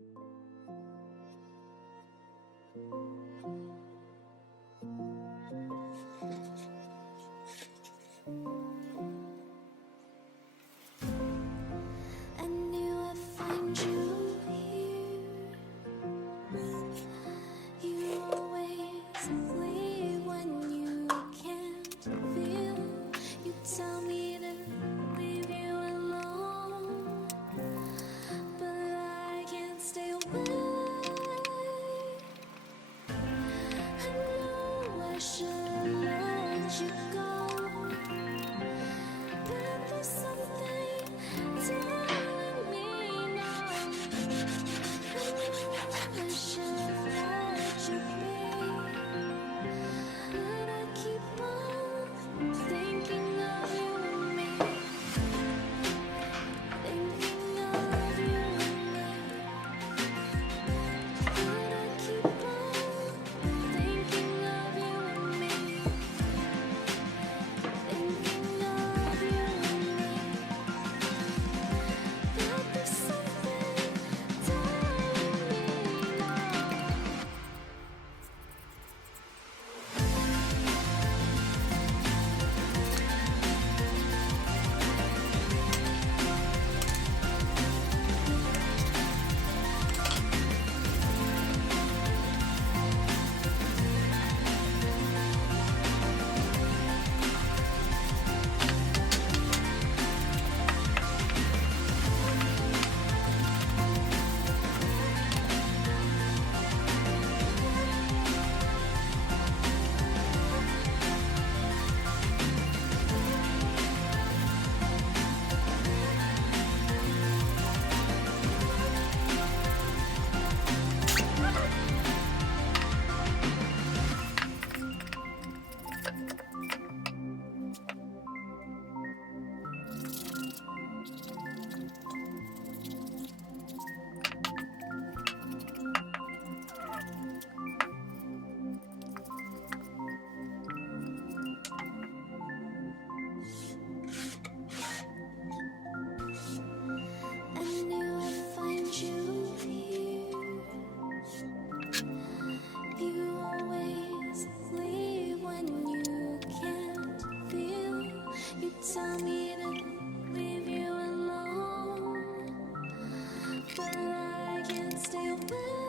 I knew I'd find you here. You always leave when you can't feel. You tell me to leave you alone, but I can't stay away. I know I should let you go, but there's something telling me now. I know I should let you be, but I keep on thinking of you and me, thinking of you and me, but I keep on thinking of you and me, thinking of you and me. But there's something telling me now. I knew I'd find you here. You always leave when you can't feel. You tell me to leave you alone, but I can't stay away.